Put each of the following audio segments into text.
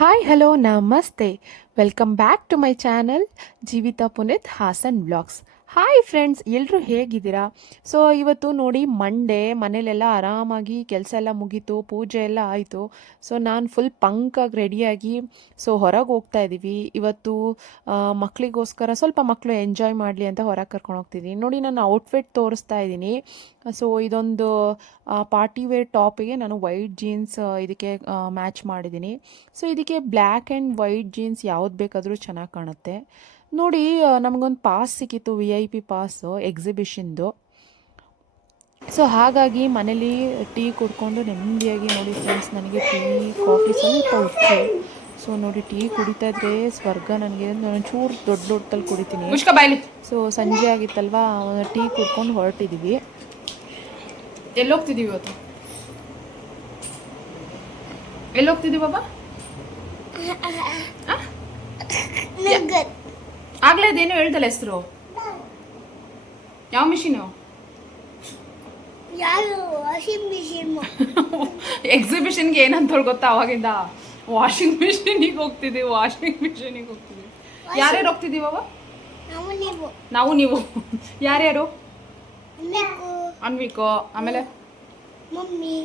Hi hello ನಮಸ್ತೆ welcome back to my channel Jeevitha Puneeth Hassan vlogs. Hi friends, ಎಲ್ಲರೂ ಹೇಗಿದ್ದೀರಾ? So ಇವತ್ತು ನೋಡಿ ಮಂಡೇ, ಮನೇಲೆಲ್ಲ ಆರಾಮಾಗಿ ಕೆಲಸ ಎಲ್ಲ ಮುಗೀತು, ಪೂಜೆ ಎಲ್ಲ ಆಯಿತು. ಸೊ ನಾನು ಫುಲ್ ಪಂಕಾಗಿ ರೆಡಿಯಾಗಿ ಹೊರಗೆ ಹೋಗ್ತಾ ಇದ್ದೀವಿ ಇವತ್ತು. ಮಕ್ಕಳಿಗೋಸ್ಕರ ಸ್ವಲ್ಪ ಮಕ್ಕಳು ಎಂಜಾಯ್ ಮಾಡಲಿ ಅಂತ ಹೊರಗೆ ಕರ್ಕೊಂಡು ಹೋಗ್ತಿದ್ದೀನಿ. ನೋಡಿ, ನಾನು ಔಟ್ಫಿಟ್ ತೋರಿಸ್ತಾ ಇದ್ದೀನಿ. ಸೊ ಇದೊಂದು ಪಾರ್ಟಿ ವೇರ್ ಟಾಪಿಗೆ ನಾನು ವೈಟ್ ಜೀನ್ಸ್ ಇದಕ್ಕೆ ಮ್ಯಾಚ್ ಮಾಡಿದ್ದೀನಿ. ಸೊ ಇದಕ್ಕೆ ಬ್ಲ್ಯಾಕ್ ಆ್ಯಂಡ್ ವೈಟ್ ಜೀನ್ಸ್ ಯಾವ್ದು ಬೇಕಾದರೂ ಚೆನ್ನಾಗಿ ಕಾಣುತ್ತೆ. ನೋಡಿ, ನಮಗೊಂದು ಪಾಸ್ ಸಿಕ್ಕಿತ್ತು, VIP ಪಾಸು ಎಕ್ಸಿಬಿಷನ್ದು. ಸೊ ಹಾಗಾಗಿ ಮನೇಲಿ ಟೀ ಕುಡ್ಕೊಂಡು ನೆಮ್ಮದಿಯಾಗಿ, ನೋಡಿ ಫ್ರೆಂಡ್ಸ್, ನನಗೆ ಟೀ ಕಾಫಿ ಸ್ವಲ್ಪ ಹುಚ್ಚು. ಸೊ ನೋಡಿ, ಟೀ ಕುಡಿತಾ ಇದ್ರೆ ಸ್ವರ್ಗ ನನಗೆ. ಒಂಚೂರು ದೊಡ್ಡ ದೊಡ್ಡದಲ್ಲಿ ಕುಡಿತೀನಿ. ಸೊ ಸಂಜೆ ಆಗಿತ್ತಲ್ವಾ, ಟೀ ಕುಡ್ಕೊಂಡು ಹೊರಟಿದ್ದೀವಿ. ಎಲ್ಲೋಗ್ತಿದ್ದೀವಿ ಇವತ್ತು? ಎಲ್ಲೋಗ್ತಿದ್ದೀವಿ ಬಾಬಾ? ಆಗ್ಲೇ ಅದೇನು ಹೇಳ್ದಲ್ಲ ಹೆಸರು? ಯಾವ ಮಿಷಿನು? ಎಕ್ಸಿಬಿಷನ್ಗೆ ಏನಂತ ಗೊತ್ತಾ? ಅವಾಗಿಂದ ವಾಷಿಂಗ್ ಮಿಷಿನಿಗೆ ಹೋಗ್ತಿದ್ದೀವಿ. ಯಾರ್ಯಾರು ಹೋಗ್ತಿದ್ದೀವಿ ಬಾಬಾ? ನಾವು ನೀವು ಯಾರ್ಯಾರು? ಅನ್ವಿಕೋ, ಆಮೇಲೆ ಮಮ್ಮಿ,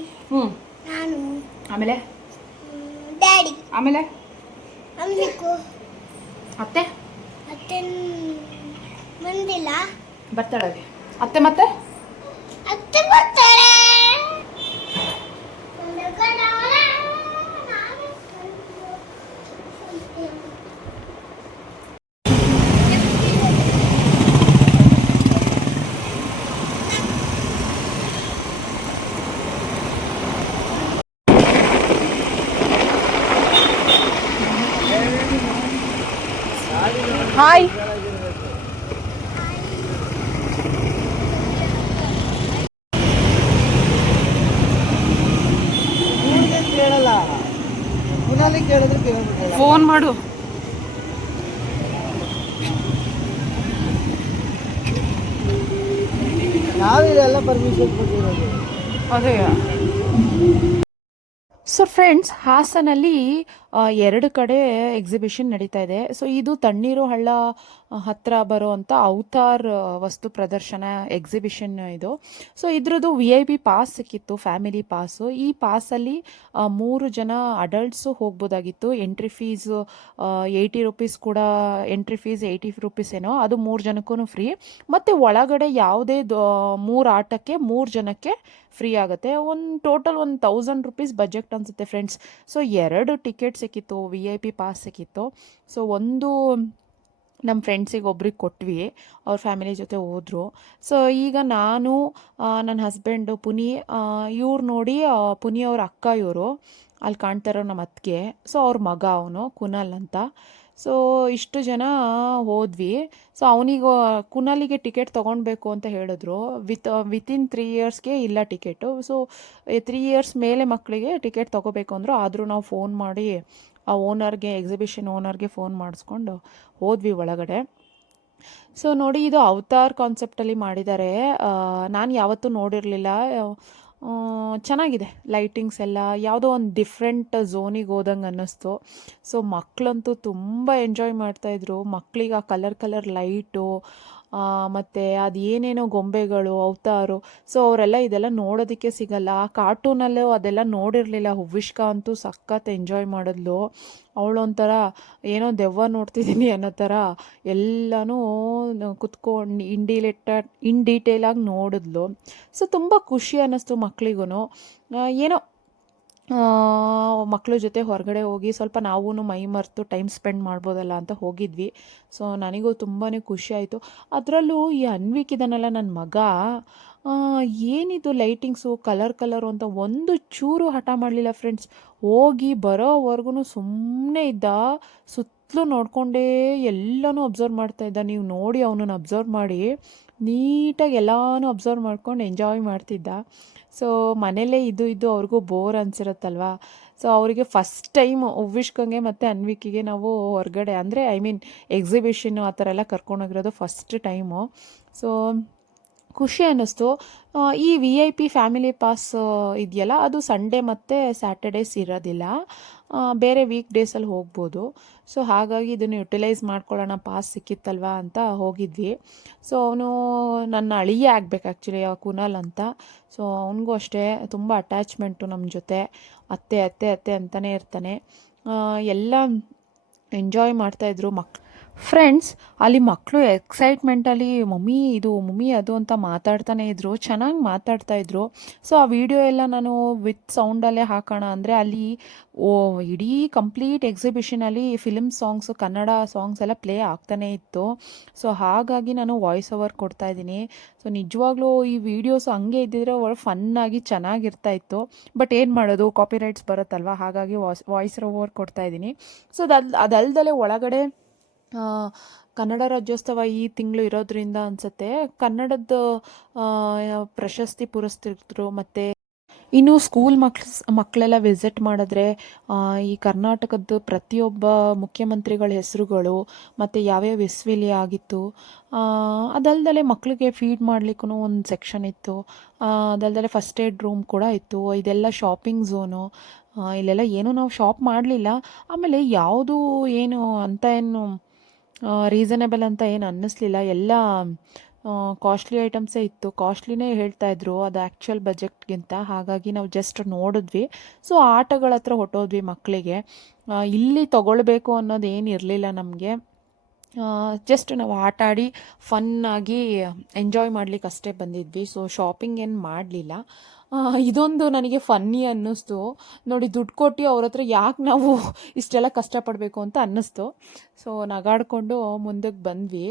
ನಾನು, ಆಮೇಲೆ ಡ್ಯಾಡಿ, ಆಮೇಲೆ ಅನ್ವಿಕೋ, ಅತ್ತೆ ಅತ್ತೆ ಬಂದಿಲ್ಲ, ಬರ್ತಾಳೆ ಅತ್ತೆ. ಮತ್ತೆ ಅತ್ತೆ ಬರ್ತಾರೆ. ಹಾಯ್. ಫೋನ್ ಮಾಡು. ನಾವಿದೆಲ್ಲ ಪರ್ಮಿಷನ್ ಕೊಟ್ಟಿರೋದು. ಅದೇ. ಸೊ ಫ್ರೆಂಡ್ಸ್, ಹಾಸನಲ್ಲಿ 2 ಕಡೆ ಎಕ್ಸಿಬಿಷನ್ ನಡೀತಾ ಇದೆ. ಸೊ ಇದು ತಣ್ಣೀರು ಹಳ್ಳ ಹತ್ರ ಬರುವಂಥ ಅವತಾರ್ ವಸ್ತು ಪ್ರದರ್ಶನ ಎಕ್ಸಿಬಿಷನ್ ಇದು. ಸೊ ಇದ್ರದ್ದು VIP ಪಾಸ್ ಸಿಕ್ಕಿತ್ತು, ಫ್ಯಾಮಿಲಿ ಪಾಸು. ಈ ಪಾಸಲ್ಲಿ 3 ಜನ ಅಡಲ್ಟ್ಸು ಹೋಗ್ಬೋದಾಗಿತ್ತು. ಎಂಟ್ರಿ ಫೀಸ್ 80 ರೂಪೀಸ್ ಕೂಡ. ಎಂಟ್ರಿ ಫೀಸ್ 80 ರೂಪೀಸ್ ಏನೋ, ಅದು 3 ಜನಕ್ಕೂ ಫ್ರೀ. ಮತ್ತು ಒಳಗಡೆ ಯಾವುದೇ 3 ಆಟಕ್ಕೆ 3 ಜನಕ್ಕೆ ಫ್ರೀ ಆಗುತ್ತೆ. ಟೋಟಲ್ 1000 ರೂಪೀಸ್ ಬಜೆಟ್ ಅನಿಸುತ್ತೆ ಫ್ರೆಂಡ್ಸ್. ಸೊ 2 ಟಿಕೆಟ್ ಸಿಕ್ಕಿತ್ತು, VIP ಪಾಸ್ ಸಿಕ್ಕಿತ್ತು. ಸೊ ಒಂದು ನಮ್ಮ ಫ್ರೆಂಡ್ಸಿಗೆ ಒಬ್ರಿಗೆ ಕೊಟ್ವಿ, ಅವ್ರ ಫ್ಯಾಮಿಲಿ ಜೊತೆ ಹೋದರು. ಸೊ ಈಗ ನಾನು, ನನ್ನ ಹಸ್ಬೆಂಡು ಪುನಿ, ಇವ್ರು ನೋಡಿ, ಪುನಿ ಅವ್ರ ಅಕ್ಕ ಇವರು, ಅಲ್ಲಿ ಕಾಣ್ತಾರೋ ನಮ್ಮ ಅತ್ತಿಗೆ. ಸೊ ಅವ್ರ ಮಗ ಅವನು ಕುನಾಲ್ ಅಂತ. ಸೊ ಇಷ್ಟು ಜನ ಹೋದ್ವಿ. ಸೊ ಅವನಿಗೆ ಕುನಾಲಿಗೆ ಟಿಕೆಟ್ ತೊಗೊಳ್ಬೇಕು ಅಂತ ಹೇಳಿದ್ರು. ವಿತಿನ್ 3 ಇಯರ್ಸ್ಗೆ ಇಲ್ಲ ಟಿಕೆಟು. ಸೊ 3 ಇಯರ್ಸ್ ಮೇಲೆ ಮಕ್ಕಳಿಗೆ ಟಿಕೆಟ್ ತೊಗೋಬೇಕು ಅಂದರು. ಆದರೂ ನಾವು ಫೋನ್ ಮಾಡಿ ಆ ಓನರ್ಗೆ, ಎಕ್ಸಿಬಿಷನ್ ಓನರ್ಗೆ ಫೋನ್ ಮಾಡಿಸ್ಕೊಂಡು ಹೋದ್ವಿ ಒಳಗಡೆ. ಸೊ ನೋಡಿ, ಇದು ಅವತಾರ್ ಕಾನ್ಸೆಪ್ಟಲ್ಲಿ ಮಾಡಿದ್ದಾರೆ. ನಾನು ಯಾವತ್ತೂ ನೋಡಿರಲಿಲ್ಲ. ಚೆನ್ನಾಗಿದೆ ಲೈಟಿಂಗ್ಸ್ ಎಲ್ಲ. ಯಾವುದೋ ಒಂದು ಡಿಫ್ರೆಂಟ್ ಝೋನಿಗೆ ಹೋದಂಗೆ ಅನ್ನಿಸ್ತು. ಸೊ ಮಕ್ಕಳಂತೂ ತುಂಬ ಎಂಜಾಯ್ ಮಾಡ್ತಾಯಿದ್ರು. ಮಕ್ಕಳಿಗೆ ಆ ಕಲರ್ ಲೈಟು ಮತ್ತು ಅದು ಏನೇನೋ ಗೊಂಬೆಗಳು, ಅವತಾರು. ಸೊ ಅವರೆಲ್ಲ ಇದೆಲ್ಲ ನೋಡೋದಕ್ಕೆ ಸಿಗಲ್ಲ. ಕಾರ್ಟೂನಲ್ಲೂ ಅದೆಲ್ಲ ನೋಡಿರಲಿಲ್ಲ. ಹುವಿಷ್ಕಾ ಅಂತೂ ಸಖತ್ ಎಂಜಾಯ್ ಮಾಡಿದ್ಲು. ಅವಳೊಂಥರ ಏನೋ ದೆವ್ವ ನೋಡ್ತಿದ್ದೀನಿ ಅನ್ನೋ ಥರ ಎಲ್ಲನೂ ಕುತ್ಕೊಂಡು ಇನ್ ಡೀಟೇಲಾಗಿ ನೋಡಿದ್ಲು. ಸೊ ತುಂಬ ಖುಷಿ ಅನ್ನಿಸ್ತು ಮಕ್ಕಳಿಗೂ. ಏನೋ ಮಕ್ಕಳ ಜೊತೆ ಹೊರಗಡೆ ಹೋಗಿ ಸ್ವಲ್ಪ ನಾವೂ ಮೈ ಮರೆತು ಟೈಮ್ ಸ್ಪೆಂಡ್ ಮಾಡ್ಬೋದಲ್ಲ ಅಂತ ಹೋಗಿದ್ವಿ. ಸೊ ನನಗೂ ತುಂಬಾ ಖುಷಿ ಆಯಿತು. ಅದರಲ್ಲೂ ಈ ಅನ್ವಿಕಿದನಲ್ಲ ನನ್ನ ಮಗ, ಏನಿದು ಲೈಟಿಂಗ್ಸು, ಕಲರು ಅಂತ ಒಂದು ಚೂರು ಹಠ ಮಾಡಲಿಲ್ಲ ಫ್ರೆಂಡ್ಸ್. ಹೋಗಿ ಬರೋವರೆಗೂ ಸುಮ್ಮನೆ ಇದ್ದ. ಸುತ್ತಲೂ ನೋಡಿಕೊಂಡೇ ಎಲ್ಲನೂ ಅಬ್ಸರ್ವ್ ಮಾಡ್ತಾಯಿದ್ದ. ನೀವು ನೋಡಿ, ಅವನನ್ನು ಅಬ್ಸರ್ವ್ ಮಾಡಿ ನೀಟಾಗಿ ಎಲ್ಲನೂ ಅಬ್ಸರ್ವ್ ಮಾಡ್ಕೊಂಡು ಎಂಜಾಯ್ ಮಾಡ್ತಿದ್ದ. ಸೊ ಮನೇಲೇ ಇದ್ದು ಅವ್ರಿಗೂ ಬೋರ್ ಅನಿಸಿರುತ್ತಲ್ವ. ಸೊ ಅವರಿಗೆ ಫಸ್ಟ್ ಟೈಮ್ ಉವ್ವಿಷ್ಕಂಗೆ ಮತ್ತು ಅನ್ವಿಕಿಗೆ ನಾವು ಹೊರಗಡೆ, ಅಂದರೆ ಎಕ್ಸಿಬಿಷನ್ನು ಆ ಥರ ಎಲ್ಲ ಕರ್ಕೊಂಡೋಗಿರೋದು ಫಸ್ಟ್ ಟೈಮು. ಸೊ ಖುಷಿ ಅನ್ನಿಸ್ತು. ಈ VIP ಫ್ಯಾಮಿಲಿ ಪಾಸ್ ಇದೆಯಲ್ಲ, ಅದು ಸಂಡೇ ಮತ್ತು ಸ್ಯಾಟರ್ಡೇಸ್ ಇರೋದಿಲ್ಲ. ಬೇರೆ ವೀಕ್ ಡೇಸಲ್ಲಿ ಹೋಗ್ಬೋದು. ಸೊ ಹಾಗಾಗಿ ಇದನ್ನು ಯುಟಿಲೈಸ್ ಮಾಡ್ಕೊಳ್ಳೋಣ, ಪಾಸ್ ಸಿಕ್ಕಿತ್ತಲ್ವ ಅಂತ ಹೋಗಿದ್ವಿ. ಸೊ ಅವನು ನನ್ನ ಅಳಿಯ ಆಗಬೇಕು ಆ್ಯಕ್ಚುಲಿ, ಕುನಾಲ್ ಅಂತ. ಸೊ ಅವನಿಗೂ ಅಷ್ಟೇ ತುಂಬ ಅಟ್ಯಾಚ್ಮೆಂಟು ನಮ್ಮ ಜೊತೆ. ಅತ್ತೆ ಅತ್ತೆ ಅತ್ತೆ ಅಂತಲೇ ಇರ್ತಾನೆ. ಎಲ್ಲ ಎಂಜಾಯ್ ಮಾಡ್ತಾಯಿದ್ರು ಫ್ರೆಂಡ್ಸ್. ಅಲ್ಲಿ ಮಕ್ಕಳು ಎಕ್ಸೈಟ್ಮೆಂಟಲ್ಲಿ ಮಮ್ಮಿ ಇದು ಮಮ್ಮಿ ಅದು ಅಂತ ಮಾತಾಡ್ತಾನೆ ಇದ್ರು, ಚೆನ್ನಾಗಿ ಮಾತಾಡ್ತಾಯಿದ್ರು. ಸೊ ಆ ವಿಡಿಯೋ ಎಲ್ಲ ನಾನು ವಿತ್ ಸೌಂಡಲ್ಲೇ ಹಾಕೋಣ ಅಂದರೆ ಅಲ್ಲಿ ಇಡೀ ಕಂಪ್ಲೀಟ್ ಎಕ್ಸಿಬಿಷನಲ್ಲಿ ಫಿಲ್ಮ್ ಸಾಂಗ್ಸು, ಕನ್ನಡ ಸಾಂಗ್ಸ್ ಎಲ್ಲ ಪ್ಲೇ ಆಗ್ತಾನೇ ಇತ್ತು. ಸೊ ಹಾಗಾಗಿ ನಾನು ವಾಯ್ಸ್ ಓವರ್ ಕೊಡ್ತಾಯಿದ್ದೀನಿ. ಸೊ ನಿಜವಾಗ್ಲೂ ಈ ವಿಡಿಯೋಸ್ ಹಂಗೆ ಇದ್ದಿದ್ರೆ ಒಳ್ಳೆ ಫನ್ನಾಗಿ ಚೆನ್ನಾಗಿರ್ತಾಯಿತ್ತು. ಬಟ್ ಏನು ಮಾಡೋದು, ಕಾಪಿರೈಟ್ಸ್ ಬರುತ್ತಲ್ವ, ಹಾಗಾಗಿ ವಾಯ್ಸ್ ಓವರ್ ಕೊಡ್ತಾಯಿದ್ದೀನಿ. ಸೊ ಅದಲ್ದಲೆ ಒಳಗಡೆ ಕನ್ನಡ ರಾಜ್ಯೋತ್ಸವ ಈ ತಿಂಗಳು ಇರೋದ್ರಿಂದ ಅನಿಸುತ್ತೆ ಕನ್ನಡದ ಪ್ರಶಸ್ತಿ ಪುರಸ್ಕೃತರು ಮತ್ತು ಇನ್ನು ಸ್ಕೂಲ್ ಮಕ್ಕಳೆಲ್ಲ ವಿಸಿಟ್ ಮಾಡಿದ್ರೆ ಈ ಕರ್ನಾಟಕದ ಪ್ರತಿಯೊಬ್ಬ ಮುಖ್ಯಮಂತ್ರಿಗಳ ಹೆಸರುಗಳು ಮತ್ತು ಯಾವ್ಯಾವ ಇಸ್ವಿಲಿ ಆಗಿತ್ತು, ಅದಲ್ದಲೆ ಮಕ್ಕಳಿಗೆ ಫೀಡ್ ಮಾಡಲಿಕ್ಕೂ ಒಂದು ಸೆಕ್ಷನ್ ಇತ್ತು. ಅದಲ್ದಲೆ ಫಸ್ಟ್ ಏಡ್ ರೂಮ್ ಕೂಡ ಇತ್ತು. ಇದೆಲ್ಲ ಶಾಪಿಂಗ್ ಝೋನು. ಇಲ್ಲೆಲ್ಲ ಏನೂ ನಾವು ಶಾಪ್ ಮಾಡಲಿಲ್ಲ. ಆಮೇಲೆ ಯಾವುದು ಏನು ಅಂತ ಏನು ರೀಸನೇಬಲ್ ಅಂತ ಏನು ಅನ್ನಿಸ್ಲಿಲ್ಲ. ಎಲ್ಲ ಕಾಸ್ಟ್ಲಿ ಐಟಮ್ಸೇ ಇತ್ತು. ಕಾಸ್ಟ್ಲಿನೇ ಹೇಳ್ತಾಯಿದ್ರು ಅದು ಆ್ಯಕ್ಚುಯಲ್ ಬಜೆಟ್ಗಿಂತ. ಹಾಗಾಗಿ ನಾವು ಜಸ್ಟ್ ನೋಡಿದ್ವಿ. ಸೊ ಆಟಗಳ ಹತ್ರ ಹೊಟ್ಟೋದ್ವಿ ಮಕ್ಕಳಿಗೆ. ಇಲ್ಲಿ ತೊಗೊಳ್ಬೇಕು ಅನ್ನೋದು ಏನು ಇರಲಿಲ್ಲ ನಮಗೆ. ಜಸ್ಟ್ ನಾವು ಆಟ ಆಡಿ ಫನ್ನಾಗಿ ಎಂಜಾಯ್ ಮಾಡ್ಲಿಕ್ಕೆ ಅಷ್ಟೇ ಬಂದಿದ್ವಿ. ಸೊ ಶಾಪಿಂಗ್ ಏನು ಮಾಡಲಿಲ್ಲ. ಇದೊಂದು ನನಗೆ ಫನ್ನಿ ಅನ್ನಿಸ್ತು ನೋಡಿ. ದುಡ್ಡು ಕೊಟ್ಟು ಅವ್ರ ಹತ್ರ ಯಾಕೆ ನಾವು ಇಷ್ಟೆಲ್ಲ ಕಷ್ಟಪಡಬೇಕು ಅಂತ ಅನ್ನಿಸ್ತು. ಸೊ ನಗಾಡಿಕೊಂಡು ಮುಂದಕ್ಕೆ ಬಂದ್ವಿ.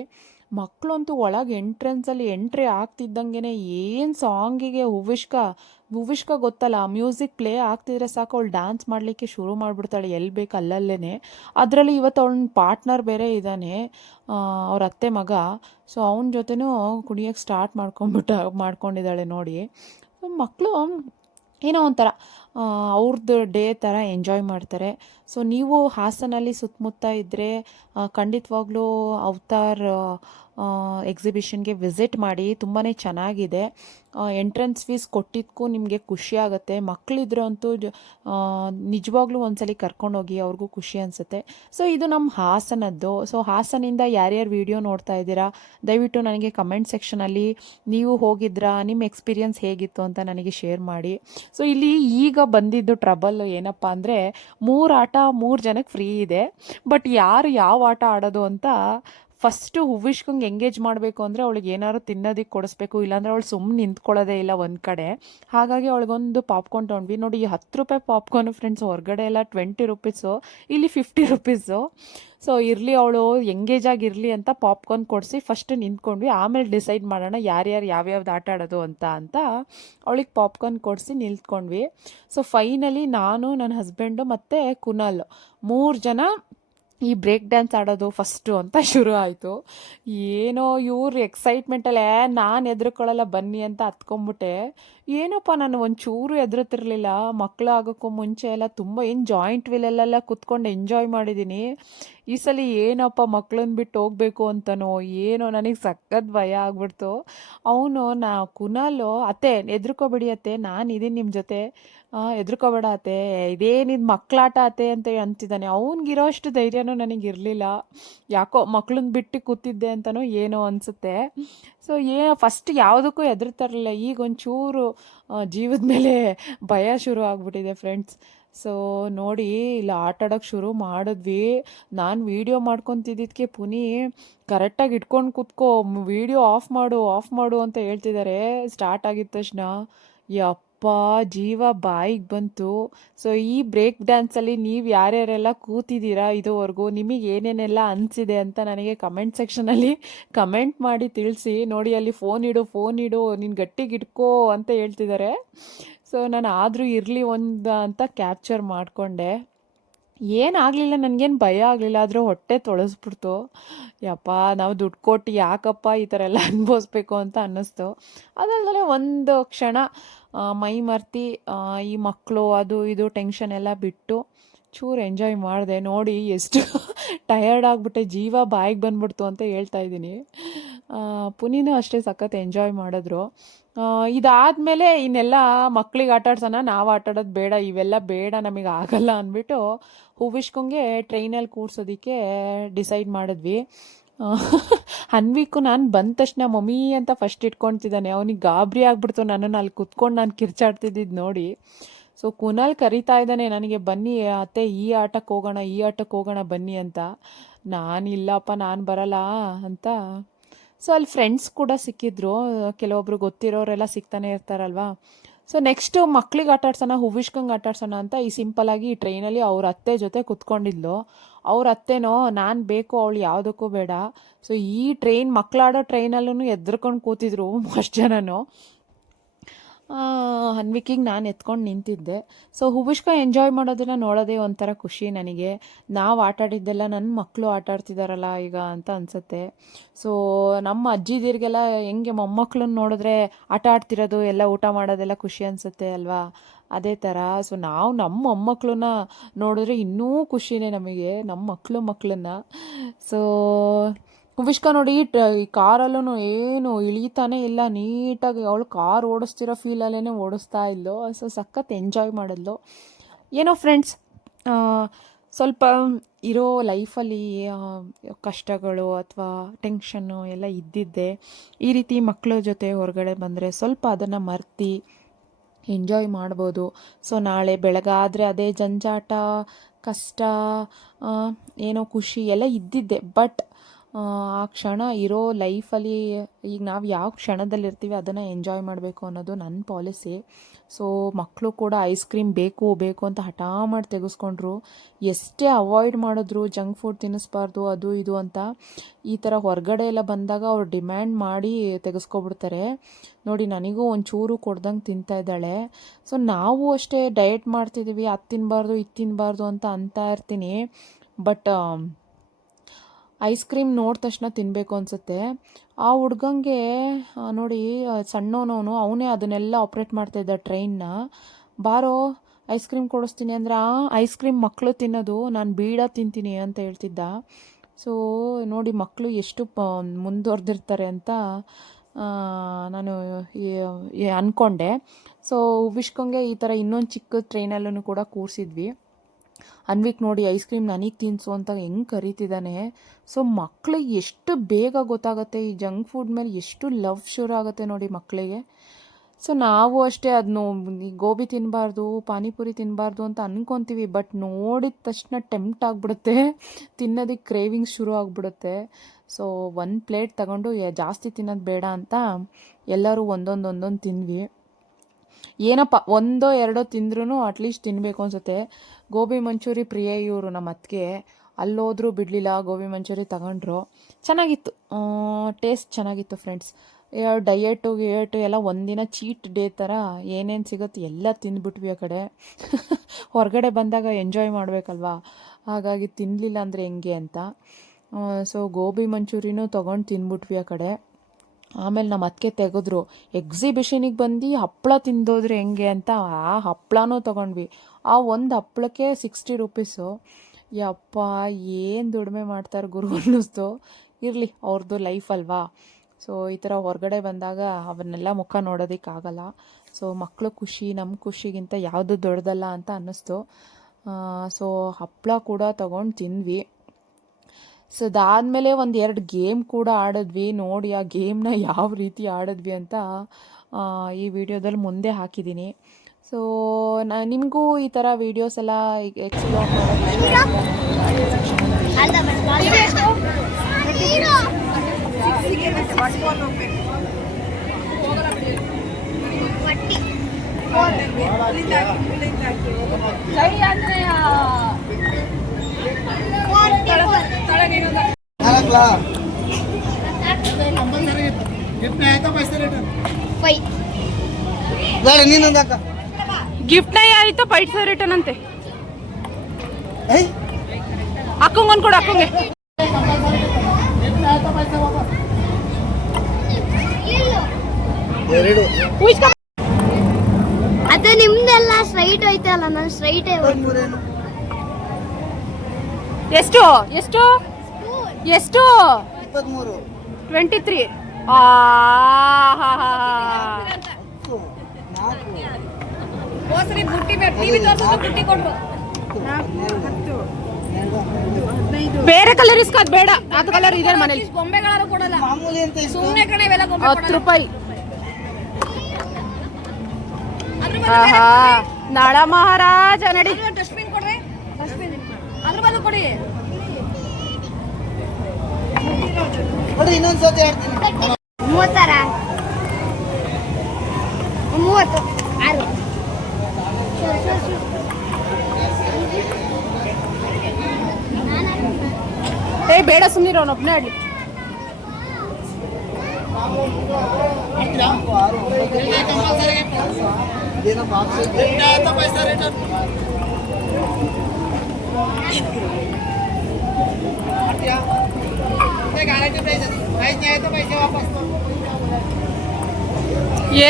ಮಕ್ಕಳಂತೂ ಒಳಗೆ ಎಂಟ್ರೆನ್ಸಲ್ಲಿ ಎಂಟ್ರಿ ಆಗ್ತಿದ್ದಂಗೆ ಏನು ಸಾಂಗಿಗೆ ಹೂವಿಷ್ಕ ಗೊತ್ತಲ್ಲ, ಮ್ಯೂಸಿಕ್ ಪ್ಲೇ ಆಗ್ತಿದ್ರೆ ಸಾಕು ಅವಳು ಡ್ಯಾನ್ಸ್ ಮಾಡಲಿಕ್ಕೆ ಶುರು ಮಾಡಿಬಿಡ್ತಾಳೆ ಎಲ್ಲಿ ಬೇಕು ಅಲ್ಲಲ್ಲೇ. ಅದರಲ್ಲಿ ಇವತ್ತು ಅವಳ ಪಾರ್ಟ್ನರ್ ಬೇರೆ ಇದ್ದಾನೆ, ಅವ್ರ ಅತ್ತೆ ಮಗ. ಸೊ ಅವನ ಜೊತೆನೂ ಕುಣಿಯೋಕ್ಕೆ ಸ್ಟಾರ್ಟ್ ಮಾಡ್ಕೊಂಡಿದ್ದಾಳೆ ನೋಡಿ. ಮಕ್ಕಳು ಏನೋ ಒಂಥರ ಅವ್ರದ್ದು ಡೇ ಥರ ಎಂಜಾಯ್ ಮಾಡ್ತಾರೆ. ಸೊ ನೀವು ಹಾಸನಲ್ಲಿ ಸುತ್ತಮುತ್ತ ಇದ್ದರೆ ಖಂಡಿತವಾಗ್ಲೂ ಅವತಾರ್ ಎಕ್ಸಿಬಿಷನ್ಗೆ ವಿಸಿಟ್ ಮಾಡಿ, ತುಂಬಾ ಚೆನ್ನಾಗಿದೆ. ಎಂಟ್ರೆನ್ಸ್ ಫೀಸ್ ಕೊಟ್ಟಿದ್ದಕ್ಕೂ ನಿಮಗೆ ಖುಷಿ ಆಗುತ್ತೆ. ಮಕ್ಕಳಿದ್ರೆ ಅಂತೂ ನಿಜವಾಗ್ಲೂ ಒಂದ್ಸಲಿ ಕರ್ಕೊಂಡೋಗಿ, ಅವ್ರಿಗೂ ಖುಷಿ ಅನಿಸುತ್ತೆ. ಸೊ ಇದು ನಮ್ಮ ಹಾಸನದ್ದು. ಸೊ ಹಾಸನಿಂದ ಯಾರ್ಯಾರು ವಿಡಿಯೋ ನೋಡ್ತಾ ಇದ್ದೀರಾ ದಯವಿಟ್ಟು ನನಗೆ ಕಮೆಂಟ್ ಸೆಕ್ಷನಲ್ಲಿ ನೀವು ಹೋಗಿದ್ರಾ, ನಿಮ್ಮ ಎಕ್ಸ್ಪೀರಿಯನ್ಸ್ ಹೇಗಿತ್ತು ಅಂತ ನನಗೆ ಶೇರ್ ಮಾಡಿ. ಸೊ ಇಲ್ಲಿ ಈಗ ಬಂದಿದ್ದು ಟ್ರಬಲ್ ಏನಪ್ಪ ಅಂದರೆ 3 ಆಟ 3 ಜನಕ್ಕೆ ಫ್ರೀ ಇದೆ. ಬಟ್ ಯಾರು ಯಾವ ಆಟ ಆಡೋದು ಅಂತ ಫಸ್ಟು ಹೂವಿಷ್ಕಂಗೆ ಎಂಗೇಜ್ ಮಾಡಬೇಕು ಅಂದರೆ ಅವಳಿಗೆ ಏನಾದ್ರು ತಿನ್ನೋದಕ್ಕೆ ಕೊಡಿಸ್ಬೇಕು, ಇಲ್ಲಾಂದರೆ ಅವಳು ಸುಮ್ಮನೆ ನಿಂತ್ಕೊಳ್ಳೋದೇ ಇಲ್ಲ ಒಂದು ಕಡೆ. ಹಾಗಾಗಿ ಅವಳಿಗೊಂದು ಪಾಪ್ಕಾರ್ನ್ ತೊಗೊಂಡ್ವಿ ನೋಡಿ. ಈ 10 ರೂಪಾಯಿ ಪಾಪ್ಕಾರ್ನು ಫ್ರೆಂಡ್ಸ್, ಹೊರಗಡೆ ಎಲ್ಲ 20 ರುಪೀಸು, ಇಲ್ಲಿ 50 ರುಪೀಸು. ಸೊ ಇರಲಿ, ಅವಳು ಎಂಗೇಜ್ ಆಗಿರಲಿ ಅಂತ ಪಾಪ್ಕಾರ್ನ್ ಕೊಡಿಸಿ ಫಸ್ಟ್ ನಿಂತ್ಕೊಂಡ್ವಿ. ಆಮೇಲೆ ಡಿಸೈಡ್ ಮಾಡೋಣ ಯಾರ್ಯಾರು ಯಾವ್ಯಾವ್ದು ಆಟ ಆಡೋದು ಅಂತ ಅವಳಿಗೆ ಪಾಪ್ಕಾರ್ನ್ ಕೊಡಿಸಿ ನಿಂತ್ಕೊಂಡ್ವಿ. ಸೊ ಫೈನಲಿ ನಾನು, ನನ್ನ ಹಸ್ಬೆಂಡು ಮತ್ತು ಕುನಾಲ್ 3 ಜನ ಈ ಬ್ರೇಕ್ ಡ್ಯಾನ್ಸ್ ಆಡೋದು ಫಸ್ಟು ಅಂತ ಶುರು ಆಯಿತು. ಏನೋ ಇವ್ರು ಎಕ್ಸೈಟ್ಮೆಂಟಲ್ಲೇ ನಾನು ಎದ್ರುಕೊಳ್ಳಲ್ಲ ಬನ್ನಿ ಅಂತ ಹತ್ಕೊಂಡ್ಬಿಟ್ಟೆ. ಏನಪ್ಪ ನಾನು ಒಂಚೂರು ಎದುರುತ್ತಿರಲಿಲ್ಲ. ಮಕ್ಕಳು ಆಗೋಕ್ಕೂ ಮುಂಚೆ ಎಲ್ಲ ತುಂಬ ಜಾಯಿಂಟ್ ವೀಲಲ್ಲೆಲ್ಲ ಕುತ್ಕೊಂಡು ಎಂಜಾಯ್ ಮಾಡಿದ್ದೀನಿ. ಈ ಸಲ ಏನಪ್ಪ ಮಕ್ಕಳನ್ನ ಬಿಟ್ಟು ಹೋಗಬೇಕು ಅಂತನೋ ಏನೋ ನನಗೆ ಸಖತ್ ಭಯ ಆಗ್ಬಿಡ್ತು. ಅವನು ಕುನಾಲು, ಅತ್ತೆ ಎದ್ರುಕೋಬೇಡಿ ಅತ್ತೆ, ನಾನು ಇದೀನಿ ನಿಮ್ಮ ಜೊತೆ, ಎದ್ರುಕೋಬೇಡ ಅತ್ತೆ, ಇದೇನಿದು ಮಕ್ಕಳಾಟ ಅತ್ತೆ ಅಂತ ಅಂತಿದ್ದಾನೆ. ಅವ್ನಿಗಿರೋ ಅಷ್ಟು ಧೈರ್ಯನೂ ನನಗಿರಲಿಲ್ಲ. ಯಾಕೋ ಮಕ್ಕಳನ್ನ ಬಿಟ್ಟು ಕೂತಿದ್ದೆ ಅಂತನೋ ಏನೋ ಅನಿಸುತ್ತೆ. ಸೊ ಫಸ್ಟ್ ಯಾವುದಕ್ಕೂ ಹೆದರ್ತಾರಲಿಲ್ಲ, ಈಗ ಒಂಚೂರು ಜೀವದ ಮೇಲೆ ಭಯ ಶುರು ಆಗ್ಬಿಟ್ಟಿದೆ ಫ್ರೆಂಡ್ಸ್. ಸೊ ನೋಡಿ, ಇಲ್ಲಿ ಆಟ ಆಡೋಕ್ಕೆ ಶುರು ಮಾಡಿದ್ವಿ. ನಾನು ವೀಡಿಯೋ ಮಾಡ್ಕೊತಿದ್ದಕ್ಕೆ ಪುನಿ ಕರೆಕ್ಟಾಗಿ ಇಟ್ಕೊಂಡು ಕೂತ್ಕೋ, ವೀಡಿಯೋ ಆಫ್ ಮಾಡು ಅಂತ ಹೇಳ್ತಿದ್ದಾರೆ. ಸ್ಟಾರ್ಟ್ ಆಗಿದ ತಕ್ಷಣ ಯಪ್ಪ ಜೀವ ಬಾಯಿಗೆ ಬಂತು. ಸೊ ಈ ಬ್ರೇಕ್ ಡ್ಯಾನ್ಸಲ್ಲಿ ನೀವು ಯಾರ್ಯಾರೆಲ್ಲ ಕೂತಿದ್ದೀರಾ ಇದುವರೆಗೂ, ನಿಮಗೆ ಏನೇನೆಲ್ಲ ಅನಿಸಿದೆ ಅಂತ ನನಗೆ ಕಮೆಂಟ್ ಸೆಕ್ಷನಲ್ಲಿ ಕಮೆಂಟ್ ಮಾಡಿ ತಿಳಿಸಿ. ನೋಡಿ ಅಲ್ಲಿ ಫೋನ್ ಇಡು ನೀನು ಗಟ್ಟಿಗೆ ಇಟ್ಕೋ ಅಂತ ಹೇಳ್ತಿದ್ದಾರೆ. ಸೊ ನಾನು ಆದರೂ ಇರಲಿ ಒಂದು ಅಂತ ಕ್ಯಾಪ್ಚರ್ ಮಾಡಿಕೊಂಡೆ. ಏನಾಗಲಿಲ್ಲ, ನನಗೇನು ಭಯ ಆಗಲಿಲ್ಲ, ಆದರೆ ಹೊಟ್ಟೆ ತೊಳಸ್ಬಿಡ್ತು. ಯಪ್ಪ ನಾವು ದುಡ್ಡು ಕೊಟ್ಟು ಯಾಕಪ್ಪ ಈ ಥರ ಎಲ್ಲ ಅನುಭವಿಸ್ಬೇಕು ಅಂತ ಅನ್ನಿಸ್ತು. ಅದಲ್ಲದೆ ಒಂದು ಕ್ಷಣ ಮೈ ಮರ್ತಿ ಈ ಮಕ್ಕಳು ಅದು ಇದು ಟೆನ್ಷನ್ ಎಲ್ಲ ಬಿಟ್ಟು ಚೂರು ಎಂಜಾಯ್ ಮಾಡಿದೆ. ನೋಡಿ ಎಷ್ಟು ಟಯರ್ಡ್ ಆಗಿಬಿಟ್ಟೆ, ಜೀವ ಬಾಯಿಗೆ ಬಂದ್ಬಿಡ್ತು ಅಂತ ಹೇಳ್ತಾ ಇದ್ದೀನಿ. ಪುನೀನು ಅಷ್ಟೇ ಸಖತ್ ಎಂಜಾಯ್ ಮಾಡಿದ್ರು. ಇದಾದಮೇಲೆ ಇನ್ನೆಲ್ಲ ಮಕ್ಳಿಗೆ ಆಟ ಆಡ್ಸೋಣ, ನಾವು ಆಟ ಆಡೋದು ಬೇಡ, ಇವೆಲ್ಲ ಬೇಡ ನಮಗೆ ಆಗಲ್ಲ ಅಂದ್ಬಿಟ್ಟು ಹೂವಿಶ್ಕಂಗೆ ಟ್ರೈನಲ್ಲಿ ಕೂರ್ಸೋದಕ್ಕೆ ಡಿಸೈಡ್ ಮಾಡಿದ್ವಿ. ಅನ್ವಿಕು ನಾನು ಬಂದ ತಕ್ಷಣ ಮಮ್ಮಿ ಅಂತ ಫಸ್ಟ್ ಇಟ್ಕೊಳ್ತಿದ್ದಾನೆ. ಅವನಿಗೆ ಗಾಬರಿ ಆಗ್ಬಿಡ್ತು ನನ್ನನ್ನು ಅಲ್ಲಿ ಕುತ್ಕೊಂಡು ನಾನು ಕಿರ್ಚಾಡ್ತಿದ್ದಿದ್ದು ನೋಡಿ. ಸೊ ಕುನಾಲ್ ಕರಿತಾ ಇದ್ದಾನೆ ನನಗೆ, ಬನ್ನಿ ಅತ್ತೆ ಈ ಆಟಕ್ಕೆ ಹೋಗೋಣ ಬನ್ನಿ ಅಂತ. ನಾನಿಲ್ಲಪ್ಪ ನಾನು ಬರಲ್ಲ ಅಂತ. ಸೊ ಅಲ್ಲಿ ಫ್ರೆಂಡ್ಸ್ ಕೂಡ ಸಿಕ್ಕಿದ್ರು, ಕೆಲವೊಬ್ರು ಗೊತ್ತಿರೋರೆಲ್ಲ ಸಿಗ್ತಾನೆ ಇರ್ತಾರಲ್ವಾ. ಸೊ ನೆಕ್ಸ್ಟು ಮಕ್ಳಿಗೆ ಆಟ ಆಡ್ಸೋಣ, ಹೂವಿಶ್ಕಂಗೆ ಆಟ ಆಡ್ಸೋಣ ಅಂತ ಈ ಸಿಂಪಲಾಗಿ ಈ ಟ್ರೈನಲ್ಲಿ ಅವ್ರ ಅತ್ತೆ ಜೊತೆ ಕುತ್ಕೊಂಡಿದ್ಲು. ಅವ್ರ ಅತ್ತೆನೋ ನಾನು ಬೇಕು ಅವಳು ಯಾವುದಕ್ಕೂ ಬೇಡ. ಸೊ ಈ ಮಕ್ಕಳಾಡೋ ಟ್ರೈನಲ್ಲೂ ಎದ್ರಕೊಂಡು ಕೂತಿದ್ರು ಅಷ್ಟು ಜನನು. ಅನ್ವಿಕಿಗೆ ನಾನು ಎತ್ಕೊಂಡು ನಿಂತಿದ್ದೆ. ಸೊ ಹೂವಿಶ್ಕ ಎಂಜಾಯ್ ಮಾಡೋದನ್ನ ನೋಡೋದೇ ಒಂಥರ ಖುಷಿ ನನಗೆ. ನಾವು ಆಟ ಆಡಿದ್ದೆಲ್ಲ ನನ್ನ ಮಕ್ಕಳು ಆಟ ಆಡ್ತಿದ್ದಾರಲ್ಲ ಈಗ ಅಂತ ಅನಿಸುತ್ತೆ. ಸೊ ನಮ್ಮ ಅಜ್ಜಿದಿರಿಗೆಲ್ಲ ಹೆಂಗೆ ಮೊಮ್ಮಕ್ಕಳನ್ನ ನೋಡಿದ್ರೆ ಆಟ ಆಡ್ತಿರೋದು ಎಲ್ಲ ಊಟ ಮಾಡೋದೆಲ್ಲ ಖುಷಿ ಅನಿಸುತ್ತೆ ಅಲ್ವಾ, ಅದೇ ಥರ. ಸೊ ನಾವು ನಮ್ಮ ಮೊಮ್ಮಕ್ಕಳನ್ನ ನೋಡಿದ್ರೆ ಇನ್ನೂ ಖುಷಿನೇ ನಮಗೆ, ನಮ್ಮ ಮಕ್ಕಳನ್ನ. ಸೊ ಹೂವಿಶ್ಕ ನೋಡಿ ಈ ಕಾರಲ್ಲೂ ಏನು ಇಳೀತಾನೆ ಇಲ್ಲ, ನೀಟಾಗಿ ಅವಳು ಕಾರ್ ಓಡಿಸ್ತಿರೋ ಫೀಲಲ್ಲೇ ಓಡಿಸ್ತಾ ಇದ್ಲು. ಸೊ ಸಖತ್ ಎಂಜಾಯ್ ಮಾಡಿದ್ಲು. ಏನೋ ಫ್ರೆಂಡ್ಸ್, ಸ್ವಲ್ಪ ಇರೋ ಲೈಫಲ್ಲಿ ಕಷ್ಟಗಳು ಅಥವಾ ಟೆನ್ಷನ್ನು ಎಲ್ಲ ಇದ್ದಿದ್ದೆ. ಈ ರೀತಿ ಮಕ್ಕಳ ಜೊತೆ ಹೊರಗಡೆ ಬಂದರೆ ಸ್ವಲ್ಪ ಅದನ್ನು ಮರ್ತಿ ಎಂಜಾಯ್ ಮಾಡ್ಬೋದು. ಸೊ ನಾಳೆ ಬೆಳಗಾದರೆ ಅದೇ ಜಂಜಾಟ, ಕಷ್ಟ, ಏನೋ ಖುಷಿ ಎಲ್ಲ ಇದ್ದಿದ್ದೆ. ಬಟ್ ಆ ಕ್ಷಣ ಇರೋ ಲೈಫಲ್ಲಿ ಈಗ ನಾವು ಯಾವ ಕ್ಷಣದಲ್ಲಿರ್ತೀವಿ ಅದನ್ನು ಎಂಜಾಯ್ ಮಾಡಬೇಕು ಅನ್ನೋದು ನನ್ನ ಪಾಲಿಸಿ. ಸೊ ಮಕ್ಕಳು ಕೂಡ ಐಸ್ ಕ್ರೀಮ್ ಬೇಕು ಅಂತ ಹಠ ಮಾಡಿ ತೆಗೆಸ್ಕೊಂಡ್ರು. ಎಷ್ಟೇ ಅವಾಯ್ಡ್ ಮಾಡಿದ್ರು, ಜಂಕ್ ಫುಡ್ ತಿನ್ನಿಸ್ಬಾರ್ದು ಅದು ಇದು ಅಂತ, ಈ ಥರ ಹೊರಗಡೆ ಎಲ್ಲ ಬಂದಾಗ ಅವ್ರು ಡಿಮ್ಯಾಂಡ್ ಮಾಡಿ ತೆಗೆಸ್ಕೊಬಿಡ್ತಾರೆ ನೋಡಿ. ನನಗೂ ಒಂಚೂರು ಕೊಡ್ದಂಗೆ ತಿಂತಾ ಇದ್ದಾಳೆ. ಸೊ ನಾವು ಅಷ್ಟೇ ಡಯಟ್ ಮಾಡ್ತಿದ್ದೀವಿ, ಅದು ತಿನ್ನಬಾರ್ದು ಇದು ತಿನ್ನಬಾರ್ದು ಅಂತ ಇರ್ತೀನಿ. ಬಟ್ ಐಸ್ ಕ್ರೀಮ್ ನೋಡಿದ ತಕ್ಷಣ ತಿನ್ನಬೇಕು ಅನಿಸುತ್ತೆ. ಆ ಹುಡ್ಗಂಗೆ ನೋಡಿ, ಸಣ್ಣವನವನು, ಅವನೇ ಅದನ್ನೆಲ್ಲ ಆಪ್ರೇಟ್ ಮಾಡ್ತಾಯಿದ್ದ ಟ್ರೈನ್ನ. ಬಾರೋ ಐಸ್ ಕ್ರೀಮ್ ಕೊಡಿಸ್ತೀನಿ ಅಂದರೆ ಐಸ್ ಕ್ರೀಮ್ ಮಕ್ಕಳು ತಿನ್ನೋದು, ನಾನು ಬೀಡ ತಿಂತೀನಿ ಅಂತ ಹೇಳ್ತಿದ್ದ. ಸೊ ನೋಡಿ ಮಕ್ಕಳು ಎಷ್ಟು ಮುಂದುವರೆದಿರ್ತಾರೆ ಅಂತ ನಾನು ಅಂದ್ಕೊಂಡೆ. ಸೊ ಹೂವಿಶ್ಕಂಗೆ ಈ ಥರ ಇನ್ನೊಂದು ಚಿಕ್ಕ ಟ್ರೈನಲ್ಲೂ ಕೂಡ ಕೂರಿಸಿದ್ವಿ. ಅನ್ವಿಕ್ ನೋಡಿ ಐಸ್ ಕ್ರೀಮ್ ನನಗೆ ತಿನ್ನಿಸು ಅಂತ ಹೆಂಗೆ ಕರೀತಿದ್ದಾನೆ. ಸೊ ಮಕ್ಕಳಿಗೆ ಎಷ್ಟು ಬೇಗ ಗೊತ್ತಾಗುತ್ತೆ ಈ ಜಂಕ್ ಫುಡ್ ಮೇಲೆ, ಎಷ್ಟು ಲವ್ ಶುರು ಆಗುತ್ತೆ ನೋಡಿ ಮಕ್ಕಳಿಗೆ. ಸೊ ನಾವು ಅಷ್ಟೇ ಅದನ್ನು ಗೋಬಿ ತಿನ್ನಬಾರ್ದು, ಪಾನಿಪುರಿ ತಿನ್ನಬಾರ್ದು ಅಂತ ಅಂದ್ಕೊತೀವಿ. ಬಟ್ ನೋಡಿದ ತಕ್ಷಣ ಟೆಂಪ್ಟ್ ಆಗಿಬಿಡುತ್ತೆ, ತಿನ್ನೋದಕ್ಕೆ ಕ್ರೇವಿಂಗ್ಸ್ ಶುರು ಆಗಿಬಿಡುತ್ತೆ. ಸೊ ಒಂದು ಪ್ಲೇಟ್ ತಗೊಂಡು ಜಾಸ್ತಿ ತಿನ್ನೋದು ಬೇಡ ಅಂತ ಎಲ್ಲರೂ ಒಂದೊಂದು ತಿಂದ್ವಿ. ಏನಪ್ಪ ಒಂದೋ ಎರಡೋ ತಿಂದ್ರೂ ಅಟ್ಲೀಸ್ಟ್ ತಿನ್ನಬೇಕು ಅನಿಸುತ್ತೆ. ಗೋಬಿ ಮಂಚೂರಿ ಪ್ರಿಯ ಇವರು ನಮ್ಮ ಅತ್ತಿಗೆ, ಅಲ್ಲೋದ್ರೂ ಬಿಡಲಿಲ್ಲ, ಗೋಬಿ ಮಂಚೂರಿ ತಗೊಂಡ್ರು. ಚೆನ್ನಾಗಿತ್ತು, ಟೇಸ್ಟ್ ಚೆನ್ನಾಗಿತ್ತು ಫ್ರೆಂಡ್ಸ್. ಡಯಟು ಎಲ್ಲ ಒಂದಿನ ಚೀಟ್ ಡೇ ಥರ ಏನೇನು ಸಿಗುತ್ತೆ ಎಲ್ಲ ತಿಂದ್ಬಿಟ್ವಿ ಆ ಕಡೆ. ಹೊರಗಡೆ ಬಂದಾಗ ಎಂಜಾಯ್ ಮಾಡಬೇಕಲ್ವಾ, ಹಾಗಾಗಿ ತಿನ್ನಲಿಲ್ಲ ಅಂದರೆ ಹೆಂಗೆ ಅಂತ. ಸೊ ಗೋಬಿ ಮಂಚೂರಿನೂ ತೊಗೊಂಡು ತಿಂದ್ಬಿಟ್ವಿ ಆ ಕಡೆ. ಆಮೇಲೆ ನಮ್ಮ ಅತ್ತಿಗೆ ತೆಗೆದ್ರು, ಎಕ್ಸಿಬಿಷನಿಗೆ ಬಂದು ಹಪ್ಪಳ ತಿಂದೋದ್ರೆ ಹೆಂಗೆ ಅಂತ ಆ ಹಪ್ಪಳನೂ ತೊಗೊಂಡ್ವಿ. ಆ ಒಂದು ಹಪ್ಪಳಕ್ಕೆ 60 ರೂಪೀಸು. ಯಪ್ಪ ಏನು ದುಡಿಮೆ ಮಾಡ್ತಾರೆ ಗುರು ಅನ್ನಿಸ್ತು. ಇರಲಿ, ಅವ್ರದ್ದು ಲೈಫ್ ಅಲ್ವಾ. ಸೊ ಈ ಥರ ಹೊರಗಡೆ ಬಂದಾಗ ಅವನ್ನೆಲ್ಲ ಮುಖ ನೋಡೋದಕ್ಕಾಗಲ್ಲ. ಸೊ ಮಕ್ಕಳು ಖುಷಿ ನಮ್ಮ ಖುಷಿಗಿಂತ ಯಾವುದು ದೊಡ್ಡದಲ್ಲ ಅಂತ ಅನ್ನಿಸ್ತು. ಸೊ ಹಪ್ಪಳ ಕೂಡ ತೊಗೊಂಡು ತಿಂದ್ವಿ. ಸೊ ಅದಾದಮೇಲೆ 1-2 ಗೇಮ್ ಕೂಡ ಆಡಿದ್ವಿ. ನೋಡಿ ಆ ಗೇಮ್ನ ಯಾವ ರೀತಿ ಆಡಿದ್ವಿ ಅಂತ ಈ ವಿಡಿಯೋದಲ್ಲಿ ಮುಂದೆ ಹಾಕಿದ್ದೀನಿ. ಸೊ ನಿಮಗೂ ಈ ಥರ ವೀಡಿಯೋಸ್ ಎಲ್ಲ ಎಕ್ಸ್ಪ್ಲೋರ್ ಗಿಫ್ಟ್ ಆಯ್ತು, ಪೈಸಾ ರಿಟರ್ನ್ ಅಂತೆ. ಅಕ್ಕಂಗೊಂದು ಕೊಡು, ಅಕ್ಕಂಗೆ. ಅದೇ ನಿಮ್ದೆಲ್ಲ ಸ್ಟ್ರೈಟ್ ಐತಲ್ಲ, ನಾನು ಸ್ಟ್ರೈಟ್ ಎಷ್ಟು ಎಷ್ಟು ಎಷ್ಟು 23 23. ಆ ಹಾ ಹಾ ಬೇರೆ ಕಲರ್ ಇಸ್ಕ ಅದ್ ಬೇಡ, ಅದು ಕಲರ್ ಇದೆ ಮನೇಲಿ. ಗೊಂಬೆಗಳಾರು ಕೊಡಲ್ಲ, ಮಾಮೂಲಿ ಅಂತ ಇಷ್ಟು ಸುಮ್ಮನೆ ಕಡೆ ಇವೆಲ್ಲ ಗೊಂಬೆ 10 ರೂಪಾಯಿ. ಆಹಾ ನಾಳ ಮಹಾರಾಜ ನಡಿ. ಡಸ್ಟ್ಬಿನ್ ಕೊಡ್ರಿ, ಡಸ್ಟ್ಬಿನ್ ಅದ್ರ ಬದಲು ಕೊಡಿ. ನೋಡ್ರಿ ಇನ್ನೊಂದ್ಸತಿ ಹೇಳ್ತೀನಿ. 30 30 6 ಏ ಬೇಡ ಸುಮ್ಮನಿರೋ, ಅವನೊಬ್ನೇ ಆಡ್ಲಿ. ಇದೇನೋ ಬಾಕ್ಸ್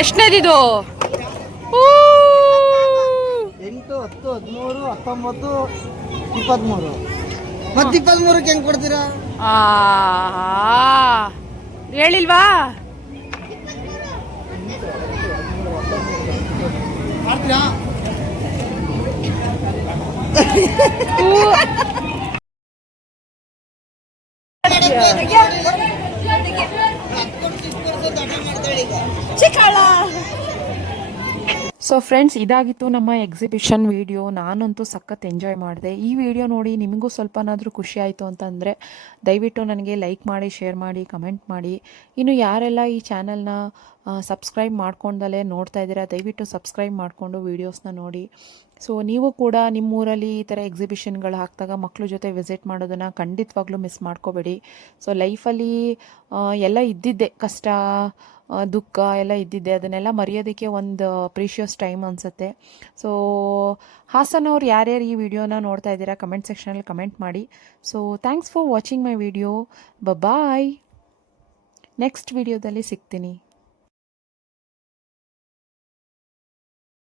ಎಷ್ಟನೇದಿದು? 8 10 13 19 23 ಮತ್ತೆ 23ಕ್ಕೆ ಹೆಂಗ್ ಕೊಡ್ತೀರಾ? ಹೇಳಿಲ್ವಾ? ಮಾಡ್ತೀರಾ? ಸೊ ಫ್ರೆಂಡ್ಸ್, ಇದಾಗಿತ್ತು ನಮ್ಮ ಎಕ್ಸಿಬಿಷನ್ ವಿಡಿಯೋ. ನಾನಂತೂ ಸಖತ್ ಎಂಜಾಯ್ ಮಾಡಿದೆ. ಈ ವಿಡಿಯೋ ನೋಡಿ ನಿಮಗೂ ಸ್ವಲ್ಪನಾದರೂ ಖುಷಿ ಆಯಿತು ಅಂತಂದರೆ ದಯವಿಟ್ಟು ನನಗೆ ಲೈಕ್ ಮಾಡಿ, ಶೇರ್ ಮಾಡಿ, ಕಮೆಂಟ್ ಮಾಡಿ. ಇನ್ನು ಯಾರೆಲ್ಲ ಈ ಚಾನಲ್ನ ಸಬ್ಸ್ಕ್ರೈಬ್ ಮಾಡ್ಕೊಂಡಲೇ ನೋಡ್ತಾ ಇದ್ದೀರಾ, ದಯವಿಟ್ಟು ಸಬ್ಸ್ಕ್ರೈಬ್ ಮಾಡಿಕೊಂಡು ವೀಡಿಯೋಸ್ನ ನೋಡಿ. ಸೊ ನೀವು ಕೂಡ ನಿಮ್ಮೂರಲ್ಲಿ ಈ ಥರ ಎಕ್ಸಿಬಿಷನ್ಗಳು ಹಾಕಿದಾಗ ಮಕ್ಕಳ ಜೊತೆ ವಿಸಿಟ್ ಮಾಡೋದನ್ನು ಖಂಡಿತವಾಗ್ಲೂ ಮಿಸ್ ಮಾಡ್ಕೋಬೇಡಿ. ಸೊ ಲೈಫಲ್ಲಿ ಎಲ್ಲ ಇದ್ದಿದ್ದೆ, ಕಷ್ಟ ದುಃಖ ಎಲ್ಲ ಇದ್ದಿದ್ದೆ, ಅದನ್ನೆಲ್ಲ ಮರೆಯೋದಕ್ಕೆ ಒಂದು ಪ್ರೀಷಿಯಸ್ ಟೈಮ್ ಅನಿಸುತ್ತೆ. ಸೊ ಹಾಸನವ್ರು ಯಾರ್ಯಾರು ಈ ವಿಡಿಯೋನ ನೋಡ್ತಾ ಇದ್ದೀರಾ ಕಮೆಂಟ್ ಸೆಕ್ಷನಲ್ಲಿ ಕಮೆಂಟ್ ಮಾಡಿ. So thanks for watching my video. Bye. Next ವಿಡಿಯೋದಲ್ಲಿ ಸಿಗ್ತೀನಿ.